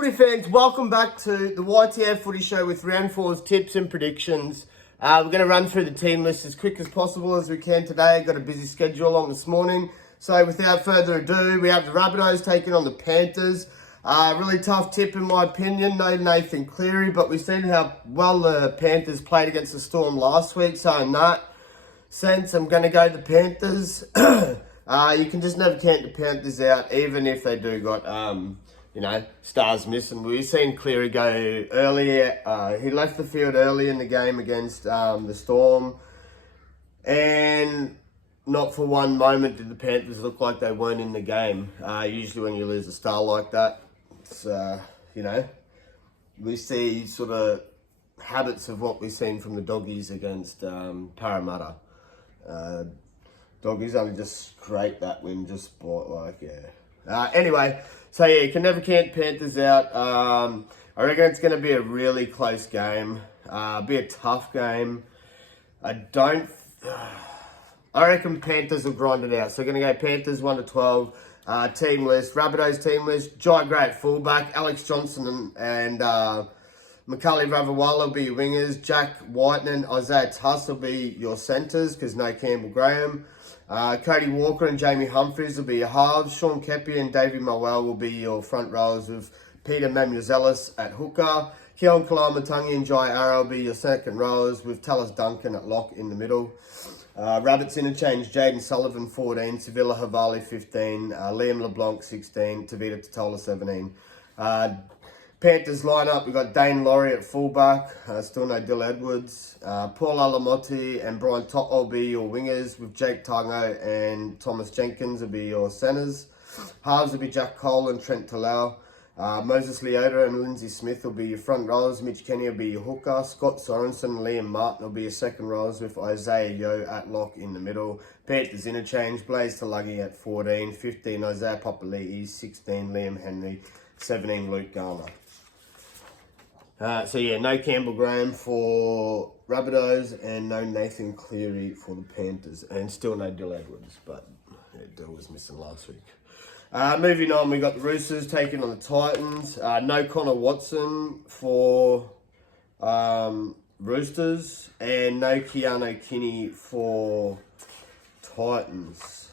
footy fans, welcome back to the YTF Footy Show with Round 4's tips and predictions. We're going to run through the team list as quick as possible as we can today. Got a busy schedule on this morning. So without further ado, we have the Rabbitohs taking on the Panthers. Really tough tip in my opinion, no Nathan Cleary, but we've seen how well the Panthers played against the Storm last week. So in that sense, I'm going to go the Panthers. You can just never count the Panthers out, even if they do got... stars missing. We've seen Cleary go earlier. He left the field early in the game against the Storm. And not for one moment did the Panthers look like they weren't in the game. Usually when you lose a star like that, it's, we see sort of habits of what we've seen from the Doggies against Parramatta. Doggies only just scraped that win just anyway, so yeah, you can never count Panthers out. I reckon it's going to be a really close game. Be a tough game. I reckon Panthers will grind it out. So we're going to go Panthers 1-12. Team list, Rabbitohs team list. Jai Gray at fullback. Alex Johnson and Macaulay Ravawala will be your wingers. Jack Whiteman, Isaiah Tuss will be your centres because no Campbell Graham. Cody Walker and Jamie Humphries will be your halves. Sean Kepier and Davey Mowell will be your front rows with Peter Mamuzelis at hooker. Keon Kalamatangi and Jai Arrow will be your second rows with Tallis Duncan at lock in the middle. Rabbits interchange, Jaden Sullivan 14, Sevilla Havali 15, Liam LeBlanc 16, Tavita Totola 17. Panthers lineup, we've got Dane Laurie at fullback, still no Dill Edwards. Paul Alamotti and Brian To'o will be your wingers, with Jake Tango and Thomas Jenkins will be your centres. Halves will be Jack Cole and Trent Talau. Moses Leota and Lindsay Smith will be your front rows. Mitch Kenny will be your hooker. Scott Sorensen and Liam Martin will be your second rows, with Isaiah Yeo at lock in the middle. Panthers interchange, Blaze Tulagi at 14, 15 Isaiah Papali'i, 16 Liam Henry, 17 Luke Garner. No Campbell Graham for Rabbitohs and no Nathan Cleary for the Panthers, and still no Dill Edwards, but Dill was missing last week. Moving on, we got the Roosters taking on the Titans. No Connor Watson for Roosters, and no Keanu Kinney for Titans.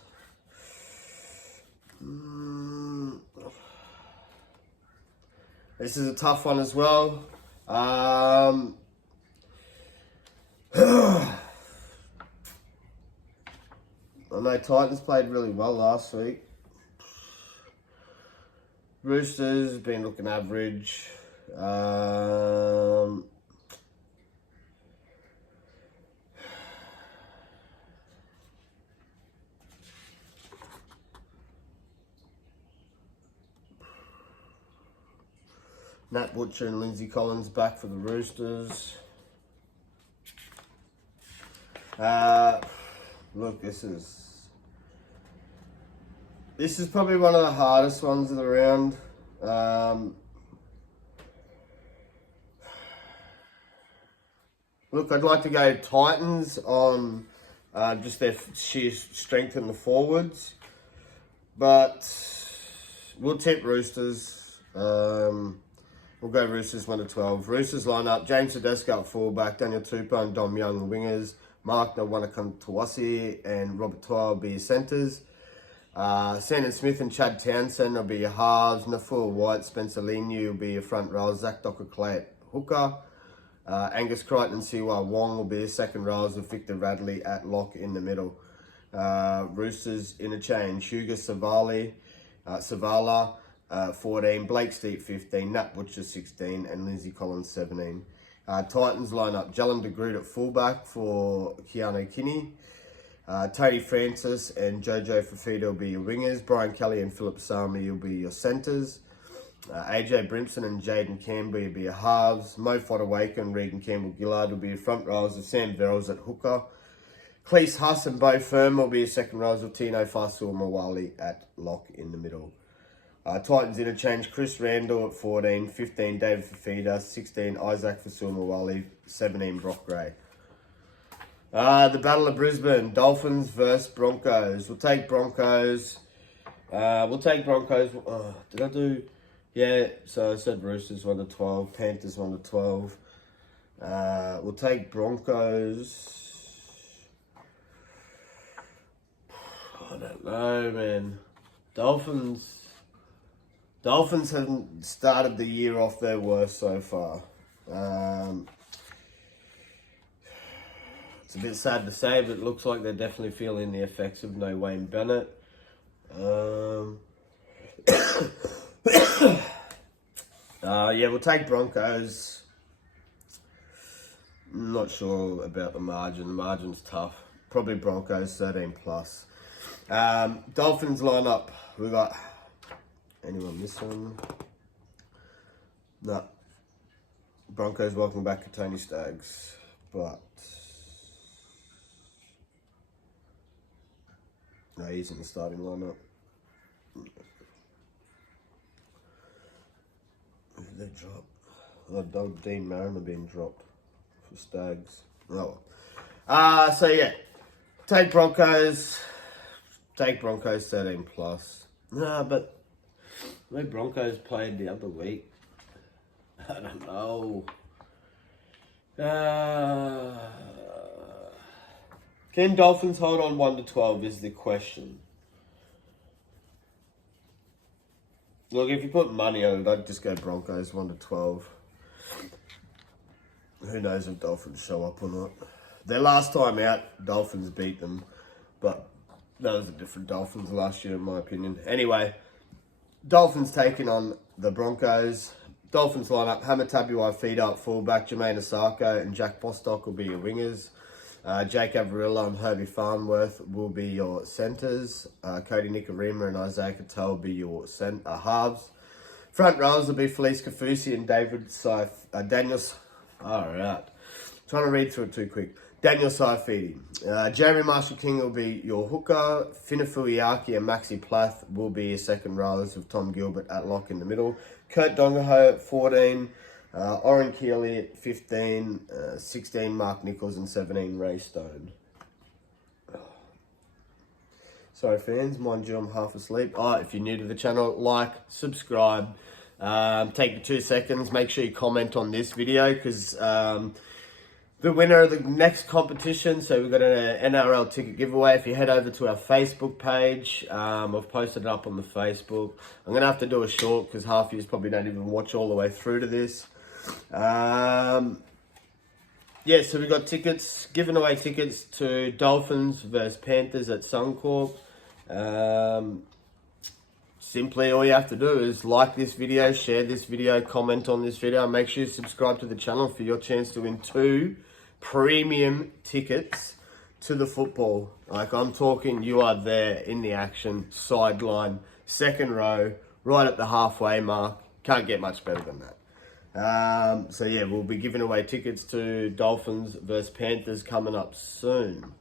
This is a tough one as well. I know Titans played really well last week. Roosters have been looking average. Nat Butcher and Lindsay Collins back for the Roosters. Look, this is probably one of the hardest ones of the round. Look, I'd like to go Titans on just their sheer strength in the forwards, but we'll tip Roosters. We'll go Roosters 1-12. Roosters line up, James Tedesco at fullback, Daniel Tupou and Dom Young wingers, Mark Nawanakantuasi and Robert Toa will be your centres. Sandon Smith and Chad Townsend will be your halves. Nafua White, Spencer Leniu will be your front rows. Zach Docker-Clay at hooker. Angus Crichton and Siwa Wong will be your second rows, with Victor Radley at lock in the middle. Roosters interchange, Hugo Savala 14, Blake Steep 15, Nat Butcher 16 and Lindsay Collins 17. Titans line up, Jalen de Groot at fullback for Keanu Kinney. Tony Francis and Jojo Fafita will be your wingers. Brian Kelly and Philip Sami will be your centres. AJ Brimson and Jaden Campbell will be your halves. Mo Fodawaker and Regan Campbell-Gillard will be your front rows, with Sam Verrills at hooker. Cleese Huss and Beau Firm will be your second rows, with Tino Fasu and Mawali at lock in the middle. Titans interchange, Chris Randall at 14, 15 David Fafita, 16 Isaac Fasu-Mawali, 17 Brock Gray. The Battle of Brisbane, Dolphins versus Broncos. We'll take Broncos. Did I do... Yeah, so I said Roosters 1 to 12, Panthers 1 to 12. We'll take Broncos. I don't know, man. Dolphins haven't started the year off their worst so far. It's a bit sad to say, but it looks like they're definitely feeling the effects of no Wayne Bennett. Yeah, we'll take Broncos. I'm not sure about the margin. The margin's tough. Probably Broncos 13 plus. Dolphins lineup. We got anyone missing? No. Broncos welcome back to Tony Staggs, but no, he's in the starting lineup. Who did they drop? Oh, Dean Mariner being dropped for Staggs. Oh. So yeah, take Broncos 13 plus. No, but the Broncos played the other week. I don't know. Can Dolphins hold on 1 to 12 is the question. Look, if you put money on it, I'd just go Broncos 1 to 12. Who knows if Dolphins show up or not. Their last time out, Dolphins beat them. But that was a different Dolphins last year, in my opinion. Anyway, Dolphins taking on the Broncos. Dolphins lineup, Hamid Tabuai-Fidow at fullback, Jermaine Osako and Jack Bostock will be your wingers. Jake Averillo and Herbie Farnworth will be your centres. Cody Nikorima and Isaiah Cattell will be your halves. Front rows will be Felice Kafusi and Daniel... Alright. Trying to read through it too quick. Daniel Saifidi. Jeremy Marshall-King will be your hooker. Finafu Iaki and Maxi Plath will be your second rows with Tom Gilbert at lock in the middle. Kurt Dongaho at 14. Oren Keeley at 15, 16 Mark Nichols and 17 Ray Stone. Sorry fans, mind you I'm half asleep. If you're new to the channel, like, subscribe, take the 2 seconds, make sure you comment on this video because the winner of the next competition, so we've got an NRL ticket giveaway. If you head over to our Facebook page, I've posted it up on the Facebook. I'm going to have to do a short because half of you probably don't even watch all the way through to this. Yeah, so we've got tickets, giving away tickets to Dolphins versus Panthers at Suncorp. Simply all you have to do is like this video, share this video, comment on this video, and make sure you subscribe to the channel for your chance to win 2 premium tickets to the football. Like I'm talking, you are there in the action, sideline, second row, right at the halfway mark. Can't get much better than that. So yeah, we'll be giving away tickets to Dolphins versus Panthers coming up soon.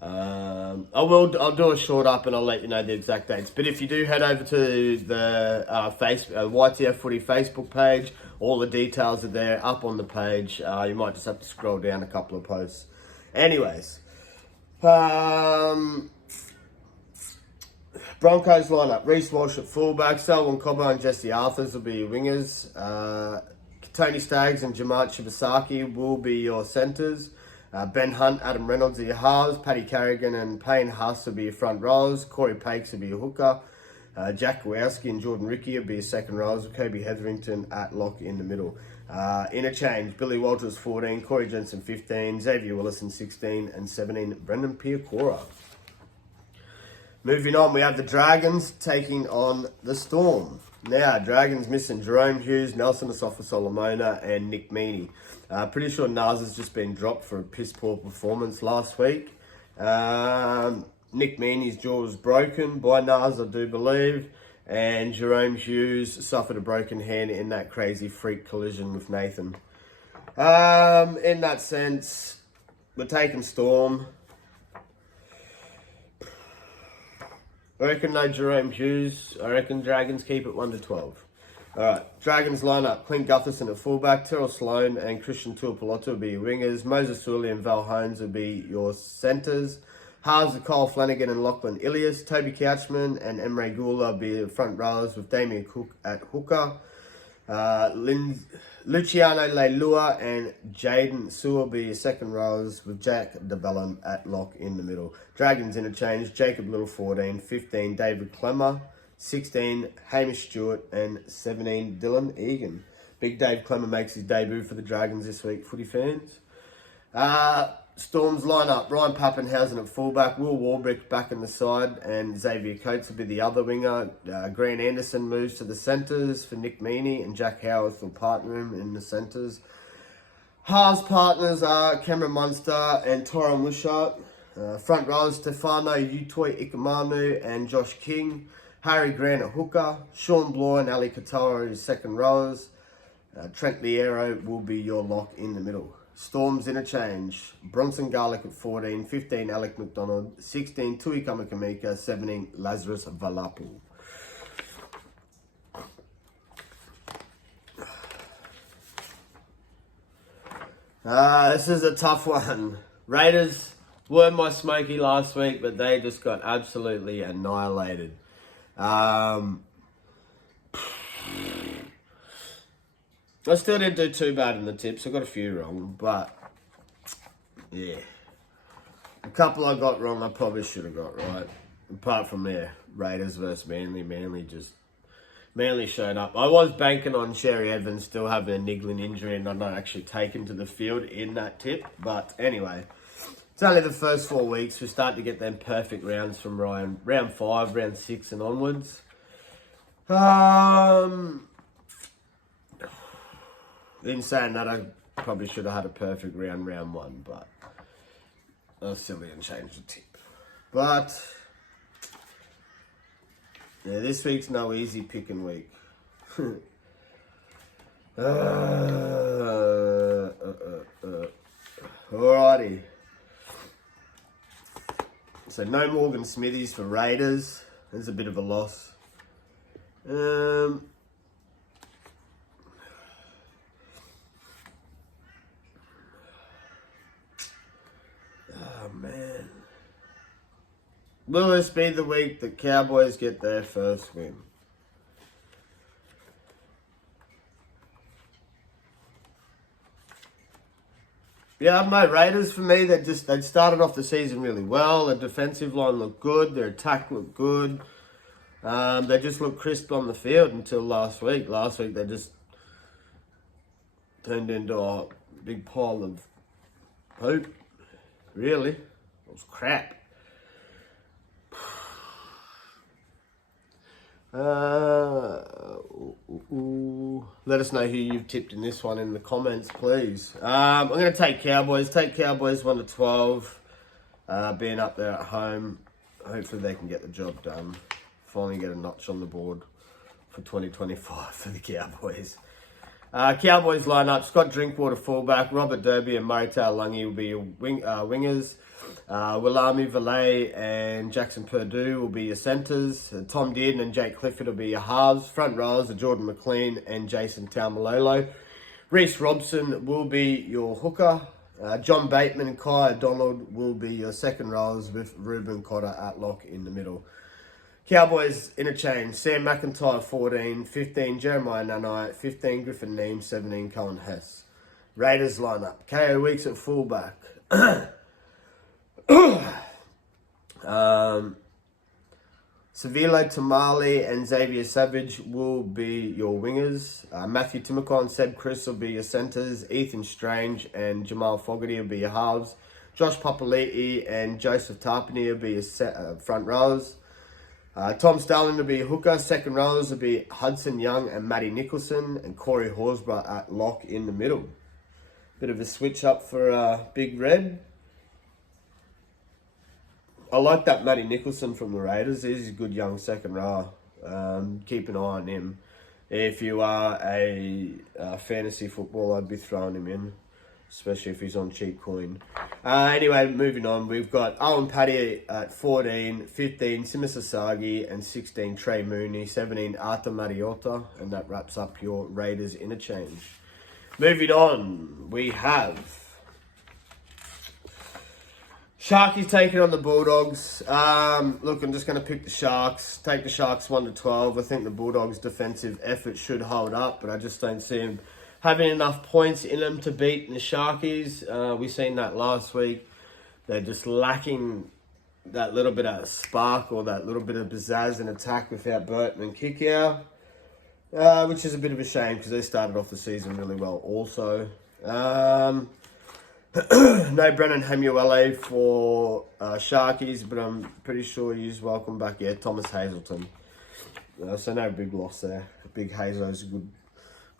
I'll do a short up and I'll let you know the exact dates. But if you do head over to the YTF Footy Facebook page, all the details are there up on the page. You might just have to scroll down a couple of posts. Anyways, Broncos lineup: Reece Walsh at fullback, Selwyn Cobbo and Jesse Arthurs will be your wingers. Tony Staggs and Jamaat Shibasaki will be your centres. Ben Hunt, Adam Reynolds are your halves. Paddy Carrigan and Payne Huss will be your front rows. Corey Pakes will be your hooker. Jack Kowalski and Jordan Ricky will be your second rows. With Kobe Hetherington at lock in the middle. Interchange: Billy Walters 14, Corey Jensen 15, Xavier Willison 16 and 17, Brendan Piacora. Moving on, we have the Dragons taking on the Storm. Now, Dragons missing Jerome Hughes, Nelson Asofa-Solomona and Nick Meaney. Pretty sure Nas has just been dropped for a piss-poor performance last week. Nick Meaney's jaw was broken by Nas, I do believe. And Jerome Hughes suffered a broken hand in that crazy freak collision with Nathan. In that sense, we're taking Storm. I reckon no Jerome Hughes. I reckon Dragons keep it 1 to 12. Alright, Dragons lineup: Clint Gutherson at fullback, Terrell Sloan and Christian Tuipulotu will be your wingers. Moses Sully and Val Holmes will be your centres. Halves of Kyle Flanagan and Lachlan Ilias. Toby Couchman and Emre Gula will be the front rows with Damien Cook at hooker. Luciano Leilua and Jaden Sewer will be your second rows with Jack DeBellin at lock in the middle. Dragons interchange, Jacob Little 14, 15 David Clemmer, 16 Hamish Stewart and 17 Dylan Egan. Big Dave Clemmer makes his debut for the Dragons this week, footy fans. Storms line up, Ryan Pappenhausen at fullback, Will Warbrick back in the side, and Xavier Coates will be the other winger. Grant Anderson moves to the centres for Nick Meaney, and Jack Howarth will partner him in the centres. Halves partners are Cameron Munster and Tyron Wishart. Front rows, Stefano Utoi Ikamanu and Josh King. Harry Grant at hooker. Sean Bloor and Ali Katoa is second rows. Trent Liero will be your lock in the middle. Storms interchange, Bronson Garlick at 14, 15 Alec McDonald, 16 Tui Kamakamika, 17 Lazarus Valapu. This is a tough one. Raiders were my smoky last week, but they just got absolutely annihilated. I still didn't do too bad in the tips. I got a few wrong, but yeah. A couple I got wrong I probably should have got right. Apart from Raiders versus Manly. Manly showed up. I was banking on Sherry Evans still having a niggling injury and not actually taken to the field in that tip. But anyway, it's only the first 4 weeks. We start to get them perfect rounds from Ryan. Round 5, round 6 and onwards. In saying that, I probably should have had a perfect round 1, but I still didn't change the tip. But yeah, this week's no easy picking week. Alrighty. So no Morgan Smithies for Raiders. There's a bit of a loss. Man. Will this be the week the Cowboys get their first win? Yeah, I don't know. Raiders, for me, they'd started off the season really well. Their defensive line looked good. Their attack looked good. They just looked crisp on the field until last week. Last week, they just turned into a big pile of poop. Really? It was crap. Let us know who you've tipped in this one in the comments, please. I'm going to take Cowboys. Take Cowboys 1-12. Being up there at home. Hopefully they can get the job done. Finally get a notch on the board for 2025 for the Cowboys. Cowboys lineup: Scott Drinkwater fullback, Robert Derby and Murray Taulagi will be your wingers. Willami Valet and Jackson Purdue will be your centres. Tom Dearden and Jake Clifford will be your halves. Front rows are Jordan McLean and Jason Taumalolo. Reece Robson will be your hooker. John Bateman and Kai Donald will be your second rows with Ruben Cotter at lock in the middle. Cowboys interchange: Sam McIntyre 14, 15 Jeremiah Nanai, 15 Griffin Neem, 17 Cohen Hess. Raiders lineup: KO Weeks at fullback. Savilo Tamale and Xavier Savage will be your wingers. Matthew Timoko and Seb Chris will be your centres. Ethan Strange and Jamal Fogarty will be your halves. Josh Papali'i and Joseph Tarpany will be your front rows. Tom Starling will be a hooker. Second rows will be Hudson Young and Matty Nicholson, and Corey Horsburgh at lock in the middle. Bit of a switch up for Big Red. I like that Matty Nicholson from the Raiders. He's a good young second row. Keep an eye on him. If you are a fantasy footballer, I'd be throwing him in, especially if he's on cheap coin. Anyway, moving on. We've got Owen Paddy at 14, 15 Simasasagi, and 16 Trey Mooney, 17 Arthur Mariota, and that wraps up your Raiders interchange. Moving on, we have Sharkies taking on the Bulldogs. Look, I'm just going to pick the Sharks. Take the Sharks 1-12. I think the Bulldogs' defensive effort should hold up, but I just don't see them having enough points in them to beat the Sharkies. We seen that last week. They're just lacking that little bit of spark or that little bit of pizzazz in attack without Burton and Kikau, which is a bit of a shame because they started off the season really well also. No Brennan Hamuele for Sharkies, but I'm pretty sure he's welcome back. Yeah, Thomas Hazelton. So no big loss there. Big Hazo's a good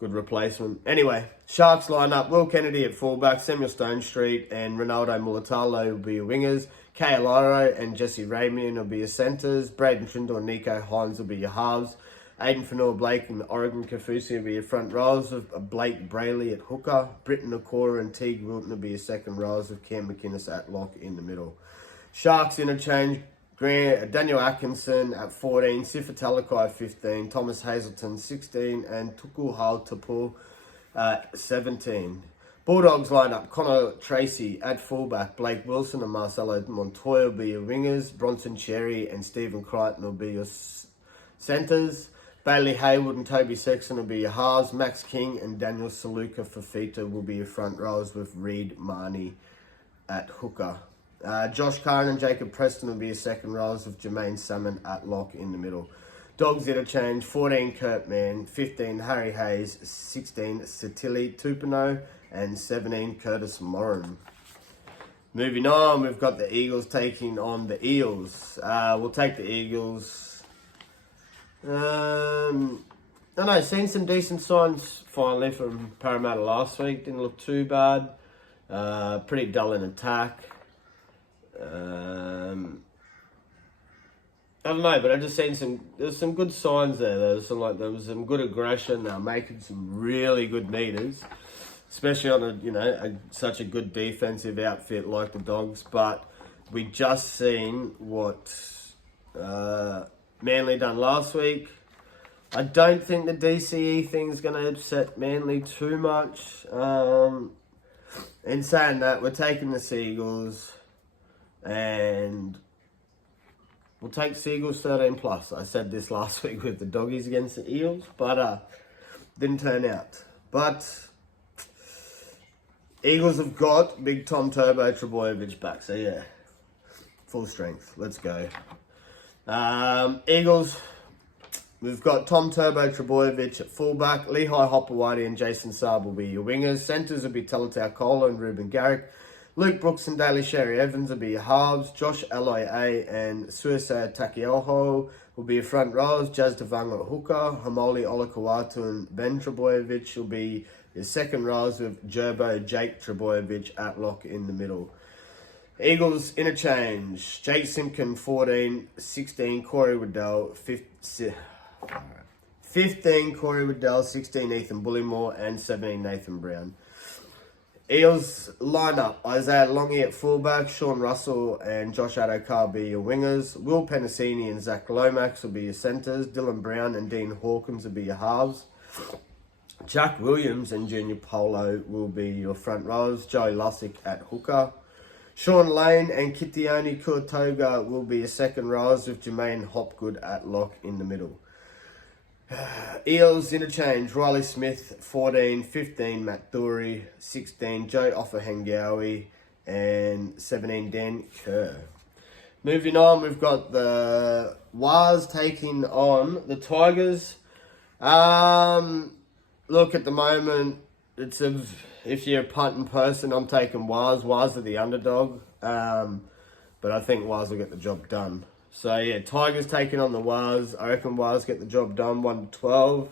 replacement. Anyway, Sharks line up. Will Kennedy at fullback, Samuel Stone Street and Ronaldo Mulatalo will be your wingers. Kay Alaro and Jesse Ramian will be your centres. Braden Trindle and Nico Hines will be your halves. Aiden Fanua-Blake and Oregon Kafusi will be your front rows of Blake Brayley at hooker. Britton Okora and Teague Wilton will be your second rows of Cam McInnes at lock in the middle. Sharks interchange. Daniel Atkinson at 14, Sifa Talakai 15, Thomas Hazelton 16 and Tukul Tapu at 17. Bulldogs line up. Connor Tracy at fullback. Blake Wilson and Marcelo Montoya will be your wingers. Bronson Cherry and Stephen Crichton will be your centres. Bailey Hayward and Toby Sexton will be your halves. Max King and Daniel Saluka Fafita will be your front rows with Reed Marnie at hooker. Josh Curran and Jacob Preston will be your second rows with Jermaine Salmon at lock in the middle. Dogs interchange. 14 Kurt Mann, 15 Harry Hayes, 16 Satili Tupano and 17 Curtis Moran. Moving on, we've got the Eagles taking on the Eels. We'll take the Eagles. I don't know, seen some decent signs finally from Parramatta last week. Didn't look too bad. Pretty dull in attack. I don't know, but I just seen there's some good signs there. There was some good aggression. They're making some really good meters, especially on such a good defensive outfit like the Dogs. But we just seen what Manly done last week. I don't think the DCE thing's going to upset Manly too much. In saying that, we're taking the Seagulls and we'll take Seagulls 13 plus. I said this last week with the Doggies against the Eels, but didn't turn out. But Eagles have got big Tom Turbo Trebojevic back, so yeah, full strength. Let's go. Eagles, we've got Tom Turbo Trebojevic at fullback. Lehigh Hopewadi and Jason Saab will be your wingers. Centres will be Talatau Kola and Ruben Garrick. Luke Brooks and Daly Sherry Evans will be your halves. Josh Alloy A and Suicide Takioho will be your front rows. Jazz Devanga at hooker. Hamoli Olakawatu and Ben Trebojevic will be your second rows with Gerbo Jake Trebojevic at lock in the middle. Eagles interchange. Jake Simpkin 14, 16 Corey Waddell, 15 Corey Waddell, 16 Ethan Bullymore and 17 Nathan Brown. Eels line up. Isaiah Longy at fullback, Sean Russell and Josh Adokar will be your wingers. Will Penasini and Zach Lomax will be your centres. Dylan Brown and Dean Hawkins will be your halves. Jack Williams and Junior Polo will be your front rows. Joey Lussick at hooker. Sean Lane and Kitioni Kuatoga will be your second rows with Jermaine Hopgood at lock in the middle. Eels interchange. Riley Smith 14, 15 Matt Dury, 16 Joe Offahengawi and 17 Dan Kerr. Moving on, we've got the Wars taking on the Tigers. Look, at the moment, if you're a punting person, I'm taking Wars. Wars are the underdog, but I think Wars will get the job done. So yeah, Tigers taking on the Wars. I reckon Wars get the job done 1-12.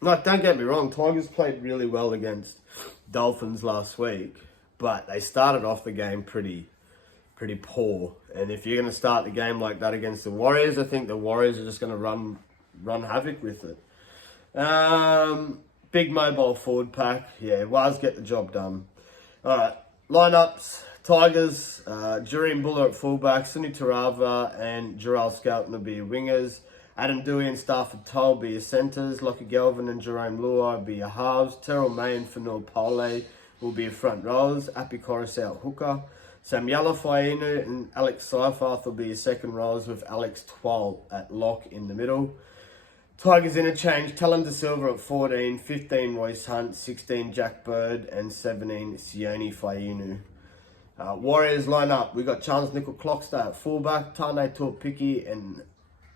No, don't get me wrong. Tigers played really well against Dolphins last week, but they started off the game pretty poor. And if you're going to start the game like that against the Warriors, I think the Warriors are just going to run havoc with it. Big mobile forward pack. Yeah, Wars get the job done. All right, lineups. Tigers, Jareen Buller at fullback, Sunny Tarava and Jarrell Skelton will be your wingers. Adam Dewey and Stafford Toll be your centres. Lockie Galvin and Jerome Luai be your halves. Terrell May and Fanua Pole will be your front rows. Api Coruscant hooker. Samuela Fainu and Alex Seifarth will be your second rows, with Alex Twal at lock in the middle. Tigers interchange, Talon De Silva at 14, 15 Royce Hunt, 16 Jack Bird and 17 Sione Fainu. Warriors line up. We got Charles Nickel Clockster at fullback, Tane Tuapiki and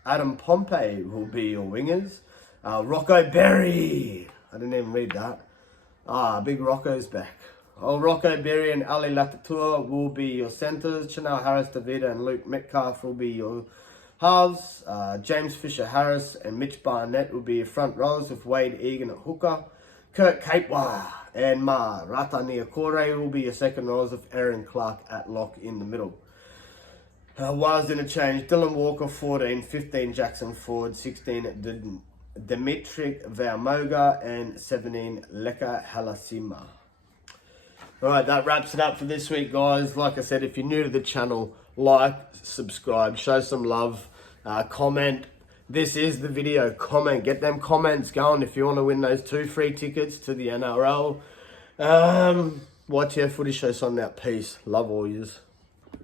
Adam Pompey will be your wingers. Rocco Berry, I didn't even read that. Big Rocco's back. Rocco Berry and Ali Latatua will be your centres. Chanel Harris, Davida and Luke Metcalf will be your halves. James Fisher-Harris and Mitch Barnett will be your front rows, with Wade Egan at hooker. Kurt Capewar and Rata Niokore will be your second rows, with Aaron Clark at lock in the middle. Wales interchange, Dylan Walker 14, 15 Jackson Ford, 16 Dimitri Vaumoga and 17 Leka Halasima. Alright, that wraps it up for this week, guys. Like I said, if you're new to the channel, like, subscribe, show some love, comment. This is the video. Comment. Get them comments going if you want to win those 2 free tickets to the NRL. Watch your footy show, something out. Peace. Love all yous.